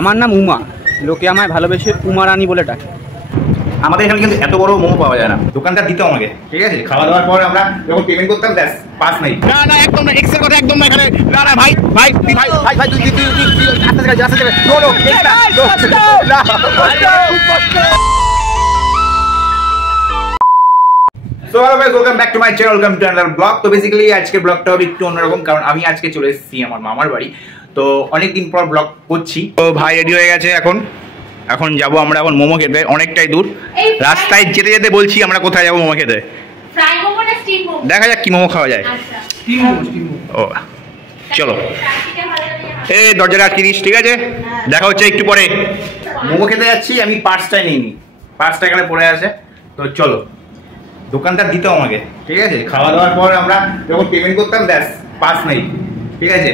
আমার নাম উমা, লোকে আমায় ভালোবেসে উমা রানী বলে ডাকে। আমাদের এখানে কিন্তু এত বড় মোমো পাওয়া যায় না, দোকানটা দিত আমাকে, ঠিক আছে? খাওয়া দাওয়ার পর আমরা যখন পেমেন্ট করতাম ব্যাস পাস নাই। না না একদম না, এক্সের কথা একদম না এখানে। না না ভাই ভাই ভাই ভাই ভাই তুই আস্তে থেকে আস্তে থেকে no no extra so hello guys, welcome back to my channel, welcome to another blog. তো বেসিক্যালি আজকের ব্লগটা হবে একটু অন্যরকম, কারণ আমি আজকে চলে এসেছি আমার মামার বাড়ি। তো অনেকদিন পর ব্লগ করছি। তো ভাই রেডি হয়ে গেছে, এখন যাবো আমরা এখন মোমো খেতে, অনেকটাই দূর। রাস্তায় যেতে যেতে বলছি আমরা কোথায় যাবো মোমো খেতে। ফ্রাই মোমো না স্টিম মোমো? দেখা যাক কি মোমো খাওয়া যায়। Steam momo, steam momo. ও চলো, এই দরজাটা আটকিস, ঠিক আছে? দেখা হচ্ছে একটু পরে। মোমো খেতে যাচ্ছি, আমি পার্সটাই নিইনি, পার্সটা এখানে পড়ে আছে। তো চলো, দোকানটা দিত আমাকে, ঠিক আছে? খাওয়া দাওয়ার পর আমরা যখন পেমেন্ট করতাম ব্যাস পাস নেই, ঠিক আছে?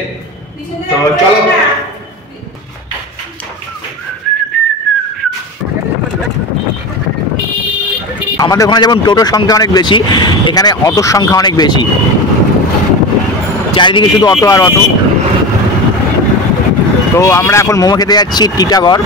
তো চলো। আমাদের ওখানে যেমন টোটোর সংখ্যা অনেক বেশি, এখানে অটোর সংখ্যা অনেক বেশি। চারিদিকে শুধু অটো আর অটো। তো আমরা এখন মোমো খেতে যাচ্ছি টিটাগড়।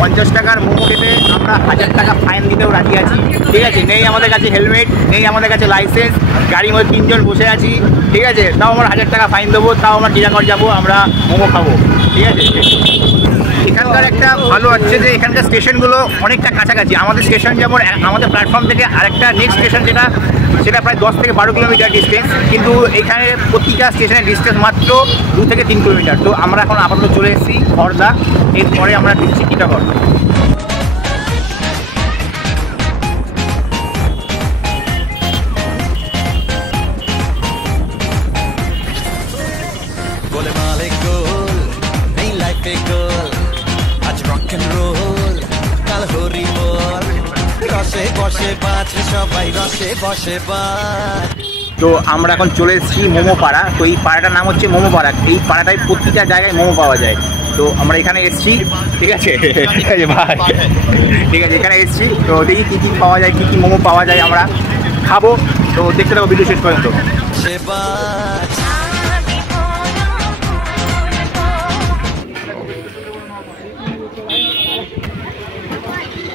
50 টাকার মোমো খেতে আমরা 1000 টাকা ফাইন দিতেও রাজি আছি, ঠিক আছে? নেই আমাদের কাছে হেলমেট, নেই আমাদের কাছে লাইসেন্স, গাড়ির মধ্যে 3 জন বসে আছি, ঠিক আছে? তাও আমরা 1000 টাকা ফাইন দেবো, তাও আমরা টিটাগড় যাবো, আমরা মোমো খাবো, ঠিক আছে? এখানকার একটা ভালো হচ্ছে যে এখানকার স্টেশনগুলো অনেকটা কাছাকাছি। আমাদের স্টেশন যেমন আমাদের প্ল্যাটফর্ম থেকে আরেকটা নেক্সট স্টেশন সেটা প্রায় 10 থেকে 12 কিলোমিটার ডিস্টেন্স, কিন্তু এখানে প্রতিটা স্টেশনের ডিস্টেন্স মাত্র 2 থেকে 3 কিলোমিটার। তো আমরা এখন আপাতত চলে এসেছি খড়দা, এরপরে আমরা দিচ্ছি টিটাগড়। তো আমরা এখন চলে এসেছি মোমো পাড়া। তো এই পাড়াটার নাম হচ্ছে মোমো পাড়া। এই পাড়াটায় প্রতিটা জায়গায় মোমো পাওয়া যায়। তো আমরা এখানে এসেছি, ঠিক আছে? ঠিক আছে ভাই, ঠিক আছে, এখানে এসেছি। তো দেখি কী কী পাওয়া যায়, কী কী মোমো পাওয়া যায়, আমরা খাবো। তো দেখতে থাকো ভিডিও শেষ পর্যন্ত।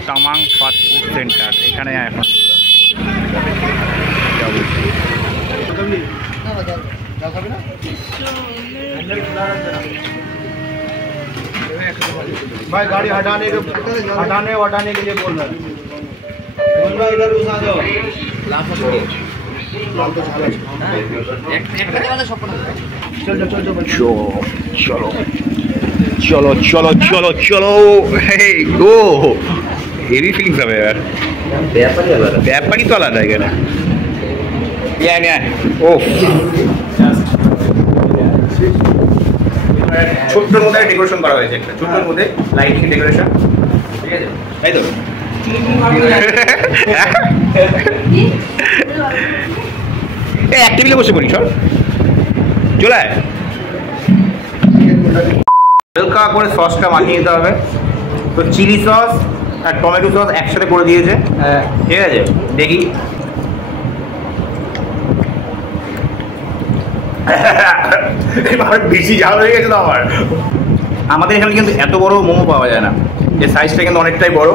তামাং ফাস্ট ফুড সেন্টার, এখানে এখন भाई गाड़ी हटाने के लिए बोल रहा है। इधर घुसा दो। চলো চলো চলো চলো, হে গো, হেভি ফিলিংস হবে এবার। ব্যাপারই তো আলাদা এখানে। ও ছোট্টর মধ্যে ডেকোরেশন করা হয়েছে, একটা ছোট্টর মধ্যে লাইটিং ডেকোরেশন, ঠিক আছে? তাই তো এক টেবিলে বসে করি, সব চলে হালকা করে সসটা মাখিয়ে নিতে হবে। তো চিলি সস আর টমেটো সস একসাথে করে দিয়েছে, ঠিক আছে? দেখি বেশি ঝাল হয়ে গেছে তো আমার। আমাদের এখানে কিন্তু এত বড় মোমো পাওয়া যায় না, যে সাইজটা কিন্তু অনেকটাই বড়।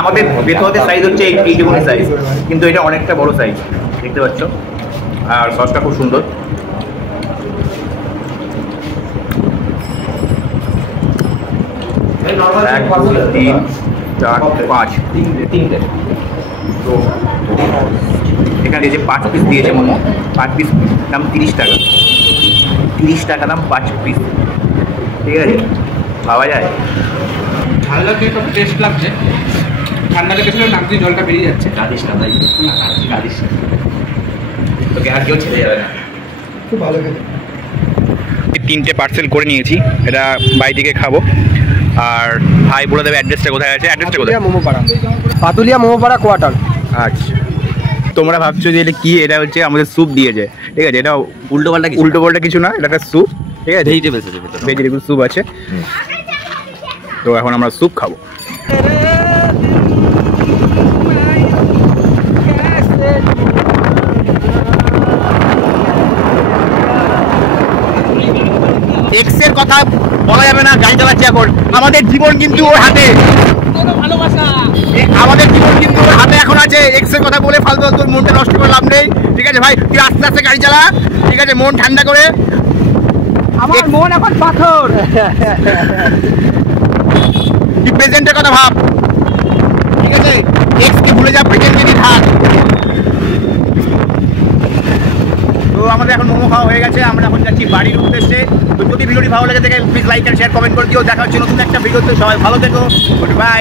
আমাদের ভেতরের সাইজ হচ্ছে এইটুকুনি সাইজ, কিন্তু এটা অনেকটা বড় সাইজ, দেখতে পাচ্ছ? আর সসটা খুব সুন্দর। এক, 2, 3, 4, 5, 3টে। তো এখানে যে 5 পিস দিয়েছে মোমো, 5 পিস দাম 30 টাকা। 30 টাকা দাম 5 পিস, ঠিক আছে? পাওয়া যায়। ঝাল লাগছে, একটু টেস্ট লাগছে। ঠান্ডা লেগেছিল, নাক দিয়ে জলটা বেরিয়ে যাচ্ছে। কাঁদিস না ভাই, কাঁদিস না, তোকে আর কেউ ছেড়ে যাবে না। খুব ভালো খেতে। 3টে পার্সেল করে নিয়েছি, এটা বাড়ি থেকে খাবো। আর ভাই বলে দেবে অ্যাড্রেসটা কোথায় আছে। অ্যাড্রেসটা কোথায়? মোমো পাড়া, পাতুলিয়া মোমো পাড়া কোয়ার্টার। আচ্ছা, তোমরা ভাবছো যে এটা কি? এটা হচ্ছে আমাদের স্যুপ দিয়েছে, ঠিক আছে? এটা উল্টো পাল্টা কিছু না, এটা একটা স্যুপ, ঠিক আছে? ভেজিটেবল স্যুপ আছে। তো এখন আমরা স্যুপ খাবো। এক্সের কথা বলা যাবে না, গাড়ি চালাচ্ছি এখন। আমাদের জীবন কিন্তু ওর হাতে, আমাদের জীবন কিন্তু ওর হাতে এখন আছে। এক্স এর কথা বলে ফালতু তোর মনটা নষ্ট করে লাভ নেই, ঠিক আছে ভাই? তুই আস্তে আস্তে গাড়ি চালা, ঠিক আছে? মন ঠান্ডা করে। আমার মন এখন পাথর। তুই প্রেজেন্টের কথা ভাব, ঠিক আছে? এক্স কে ভুলে যা, প্রেজেন্টে নিয়ে থাক। তো আমাদের এখন মোমো খাওয়া হয়ে গেছে, আমরা এখন যাচ্ছি বাড়ির উদ্দেশ্যে। তো যদি ভিডিওটি ভালো লাগে থাকে please like and share comment করে দিও। দেখা হচ্ছে নতুন একটা ভিডিওতে, সবাই ভালো থেকো, গুড বাই।